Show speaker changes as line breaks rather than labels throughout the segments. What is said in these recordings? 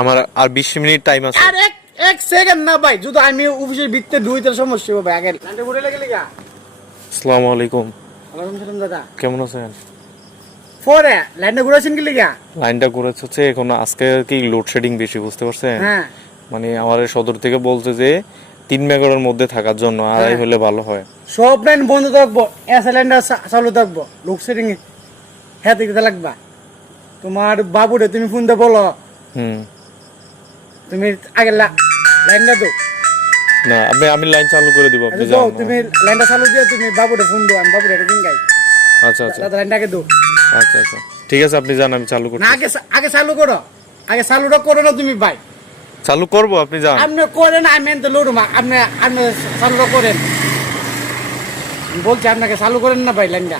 আমার আর বিশ minute time আছে।
আর এক এক সেকেন্ড না ভাই যদি আমি অফিসের ভিতরে দুইটার সমস্যা হবে আগে লাইনটা ঘুরে লেগে লিগা
আসসালামু আলাইকুম।
ওয়ালাইকুম সালাম দাদা।
কেমন আছেন?
পরে লাইনটা ঘুরেছেন কি লিগা?
লাইনটা ঘুরেছে হচ্ছে এখন আজকে কি লোডশেডিং বেশি বুঝতে পারছেন?
হ্যাঁ।
মানে আমার এই সদর থেকে বলছে যে তিন মেগার মধ্যে থাকার জন্য আড়াই
হ্যাঁ।
হলে ভালো হয়।
সব লাইন বন্ধ থাকব এস লাইনটা চালু থাকব। লোক সেটিং হ্যাঁ দিতে লাগবা। তোমার বাবুরে তুমি ফোন দিয়ে বলো।
হুম।
তুমি আগে লাইনটা দো।
না আমি আমি লাইন চালু করে দিব আপনি
আচ্ছা দাও
যান
তুমি লাইনটা চালু দিয়ে তুমি বাবুরে ফোন দাও আমি বাবুরে এটা গাই।
আচ্ছা আচ্ছা।
দাদা লাইনটা আগে দো।
আচ্ছা আচ্ছা। ঠিক আছে আপনি যান আমি চালু
না আগে আগে চালু করো। আগে চালুটা করো না তুমি ভাই।
চালু করব আপনি যান।
আপনি করেন আমি তো লড়ু মা আপনি আপনি চালুটা করেন। বলছি আপনাকে চালু করেন না ভাই লাইনটা।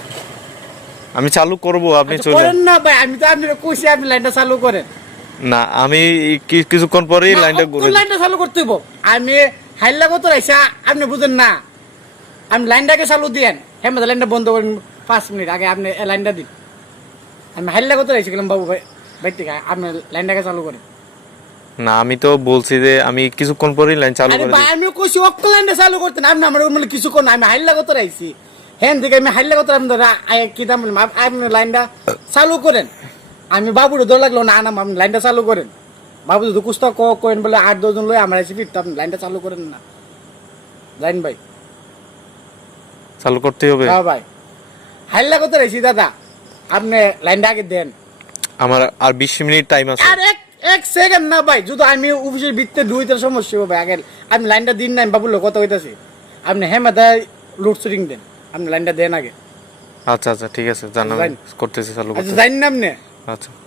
আমি চালু করব আপনি
আচ্ছা,
চলে
করেন না ভাই আমি তো আপনি কইছি আপনি লাইনটা চালু করেন।
না আমি কিছুক্ষণ পরেই লাইনটা ঘুরে
লাইনটা চালু করতে হইব। আমি হাইল্লা কত আপনি বুঝেন না। আমি লাইনটাকে চালু দিয়েন। হ্যাঁ লাইনটা বন্ধ করেন পাঁচ মিনিট। আগে আপনি লাইনটা দিন। আমি হাইল্লা কত গেলাম বাবু ভাই ভাই ঠিক আপনি লাইনটাকে চালু করেন।
না আমি তো বলছি যে আমি কিছুক্ষণ পরেই লাইন চালু করে
ভাই আমি কইছি অক্ক লাইনটা চালু করতেন আপনি আমার বলে কিছু কোন আমি হাইল্লা কত রাইছি হ্যাঁ থেকে আমি হাইল্লা কত আয় কি দাম আপনি লাইনটা চালু করেন। আমি বাবুর দৌড় লাগল না না আপনি লাইনটা চালু করেন। বাবু যদি কুস্তা ক করেন বলে আট দশজন লই আমার এসে ফিরতে আপনি লাইনটা চালু করেন না। লাইন ভাই।
চালু করতে হবে।
হ্যাঁ ভাই। রাইছি দাদা? আপনি লাইনটা আগে দেন।
আমার আর বিশ মিনিট টাইম আছে।
আর এক এক সেকেন্ড না ভাই যদি আমি অফিসের ভিতরে দুইটার সমস্যা হবে আগে আপনি লাইনটা দিন না আমি বাবুর লোক কথা হইতাছি। আপনি হ্যাঁ মাথায় লোডশেডিং দেন। আপনি লাইনটা দেন আগে।
আচ্ছা আচ্ছা ঠিক আছে
লাইন।
করতেছি চালু
আচ্ছা
করতেছি।
জানেন আপনি?
আচ্ছা